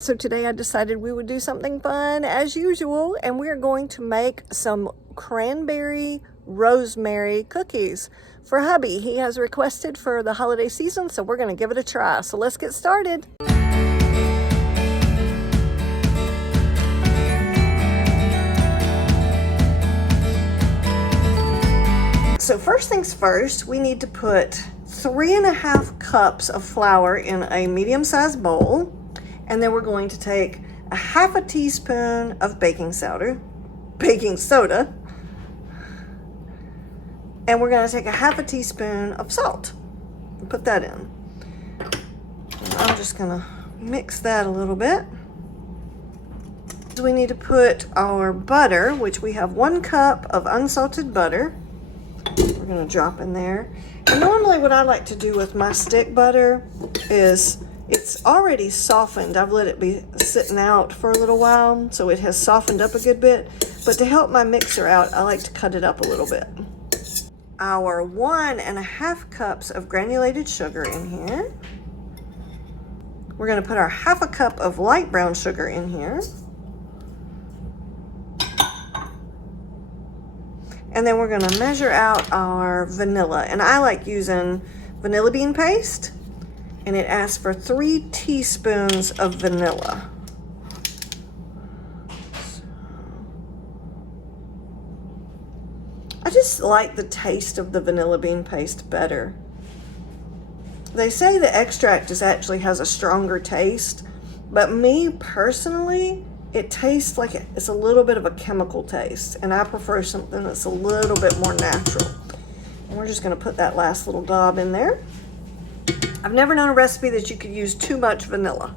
So today I decided we would do something fun as usual, and we are going to make some cranberry rosemary cookies for hubby. He has requested for the holiday season, so we're going to give it a try. So let's get started. So first things first, we need to put 3.5 cups of flour in a medium-sized bowl. And then we're going to take a 1/2 teaspoon of baking soda, and we're going to take a 1/2 teaspoon of salt and put that in. And I'm just going to mix that a little bit. So we need to put our butter, which we have 1 cup of unsalted butter. We're going to drop in there. And normally what I like to do with my stick butter is it's already softened. I've let it be sitting out for a little while, so it has softened up a good bit. But to help my mixer out, I like to cut it up a little bit. Our 1.5 cups of granulated sugar in here. We're going to put our 1/2 cup of light brown sugar in here. And then we're going to measure out our vanilla. And I like using vanilla bean paste. And it asks for 3 teaspoons of vanilla. I just like the taste of the vanilla bean paste better. They say the extract actually has a stronger taste, but me personally, it tastes like it's a little bit of a chemical taste, and I prefer something that's a little bit more natural. And we're just going to put that last little gob in there. I've never known a recipe that you could use too much vanilla.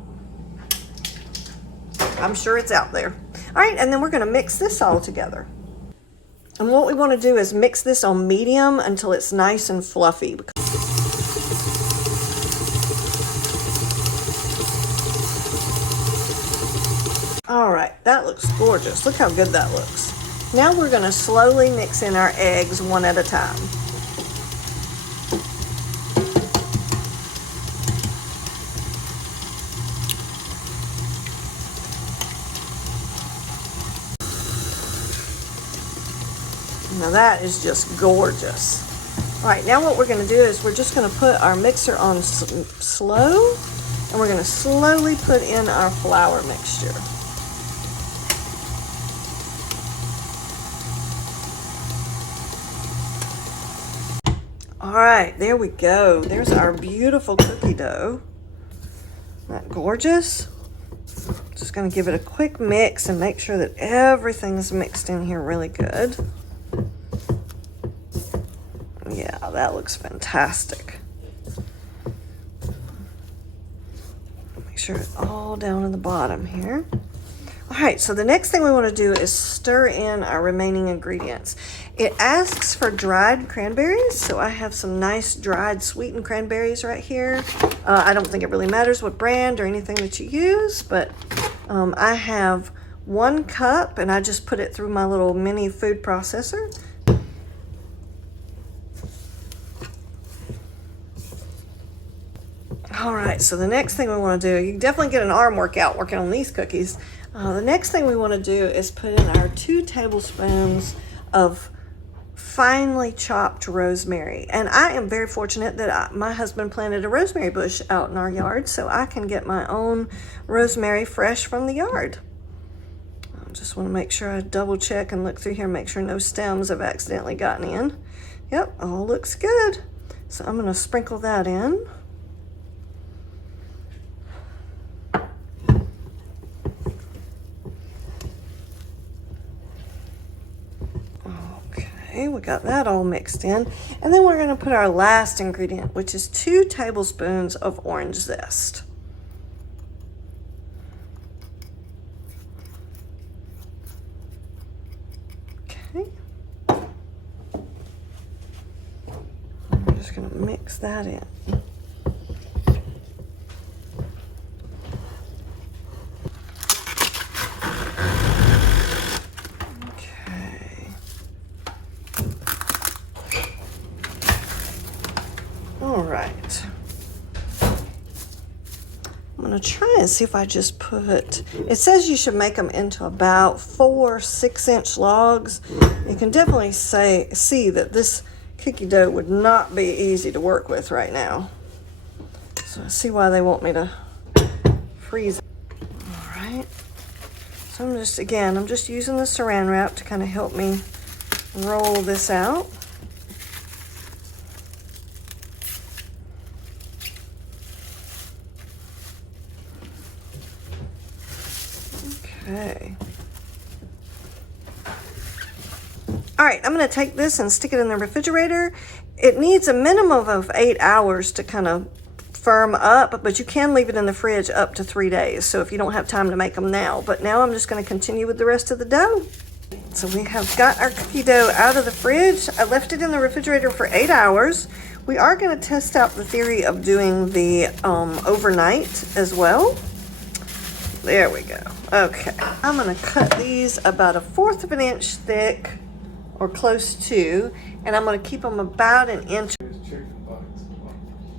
I'm sure it's out there. All right, and then we're going to mix this all together. And what we want to do is mix this on medium until it's nice and fluffy. All right, that looks gorgeous. Look how good that looks. Now we're going to slowly mix in our eggs one at a time. Now that is just gorgeous. All right, now what we're going to do is we're just going to put our mixer on slow, and we're going to slowly put in our flour mixture. All right, there we go. There's our beautiful cookie dough. Isn't that gorgeous? Just going to give it a quick mix and make sure that everything's mixed in here really good. Yeah, that looks fantastic. Make sure it's all down in the bottom here. All right, so the next thing we want to do is stir in our remaining ingredients. It asks for dried cranberries, so I have some nice dried sweetened cranberries right here. I don't think it really matters what brand or anything that you use, but I have 1 cup, and I just put it through my little mini food processor. All right, so the next thing we want to do, you definitely get an arm workout working on these cookies. The next thing we want to do is put in our 2 tablespoons of finely chopped rosemary. And I am very fortunate that my husband planted a rosemary bush out in our yard, so I can get my own rosemary fresh from the yard. I just want to make sure I double check and look through here and make sure no stems have accidentally gotten in. Yep, all looks good. So I'm going to sprinkle that in. Okay, we got that all mixed in. And then we're going to put our last ingredient, which is 2 tablespoons of orange zest. Okay. I'm just going to mix that in. All right. I'm gonna try and see if I just put, it says you should make them into about 4 6-inch logs. You can definitely see that this cookie dough would not be easy to work with right now. So I see why they want me to freeze it. All right. So I'm just using the saran wrap to kind of help me roll this out. Okay. All right, I'm going to take this and stick it in the refrigerator. It needs a minimum of 8 hours to kind of firm up, but you can leave it in the fridge up to 3 days. So if you don't have time to make them now, but now I'm just going to continue with the rest of the dough. So we have got our cookie dough out of the fridge. I left it in the refrigerator for 8 hours. We are going to test out the theory of doing the overnight as well. There we go. Okay, I'm going to cut these about 1/4 of an inch thick, or close to, and I'm going to keep them about 1 inch.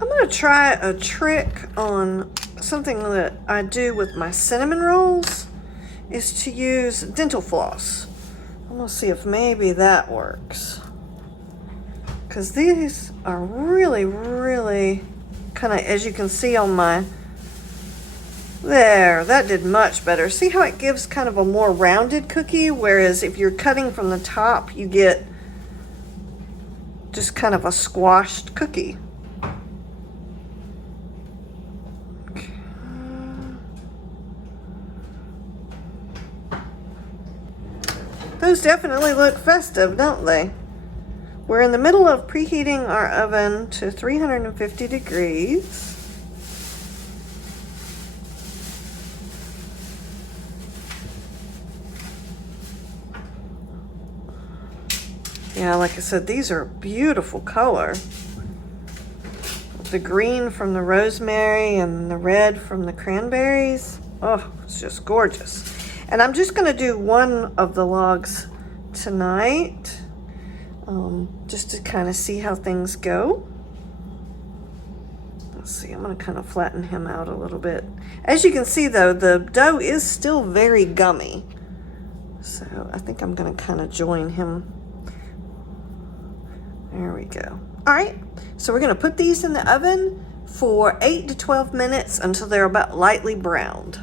I'm going to try a trick on something that I do with my cinnamon rolls, is to use dental floss. I'm going to see if maybe that works, because these are really, really kind of, as you can see on my, there, that did much better. See how it gives kind of a more rounded cookie, whereas if you're cutting from the top, you get just kind of a squashed cookie. Okay. Those definitely look festive, don't they? We're in the middle of preheating our oven to 350 degrees. Yeah, like I said, these are a beautiful color. The green from the rosemary and the red from the cranberries. Oh, it's just gorgeous. And I'm just going to do one of the logs tonight, just to kind of see how things go. Let's see, I'm going to kind of flatten him out a little bit. As you can see, though, the dough is still very gummy. So I think I'm going to kind of join him. There we go. All right, so we're going to put these in the oven for 8 to 12 minutes until they're about lightly browned.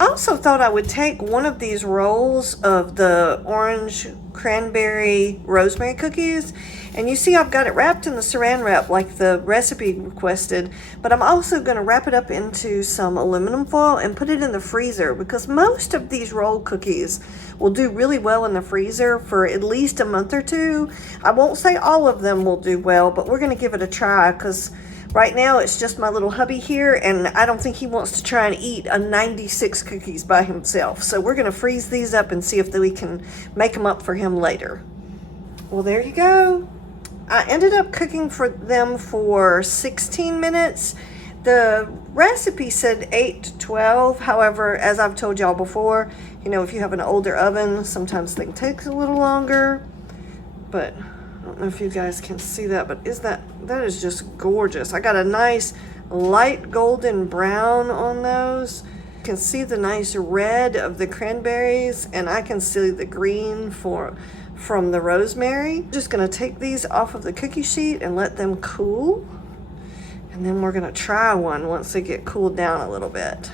I also thought I would take one of these rolls of the orange cranberry rosemary cookies, and you see I've got it wrapped in the saran wrap like the recipe requested, but I'm also going to wrap it up into some aluminum foil and put it in the freezer, because most of these roll cookies will do really well in the freezer for at least a month or 2. I won't say all of them will do well, but we're going to give it a try, because right now it's just my little hubby here, and I don't think he wants to try and eat a 96 cookies by himself. So we're going to freeze these up and see if we can make them up for him later. Well, there you go. I ended up cooking for them for 16 minutes. The recipe said 8 to 12. However, as I've told y'all before, you know, if you have an older oven, sometimes things take a little longer. But I don't know if you guys can see that, but that is just gorgeous. I got a nice light golden brown on those. You can see the nice red of the cranberries, and I can see the green from the rosemary. I'm just gonna take these off of the cookie sheet and let them cool. And then we're gonna try one once they get cooled down a little bit.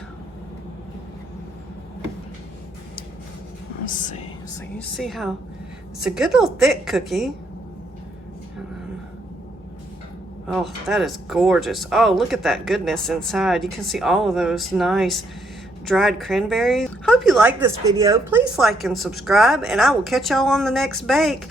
Let's see, so you see how, it's a good little thick cookie. Oh, that is gorgeous. Oh, look at that goodness inside. You can see all of those nice dried cranberries. Hope you like this video. Please like and subscribe, and I will catch y'all on the next bake.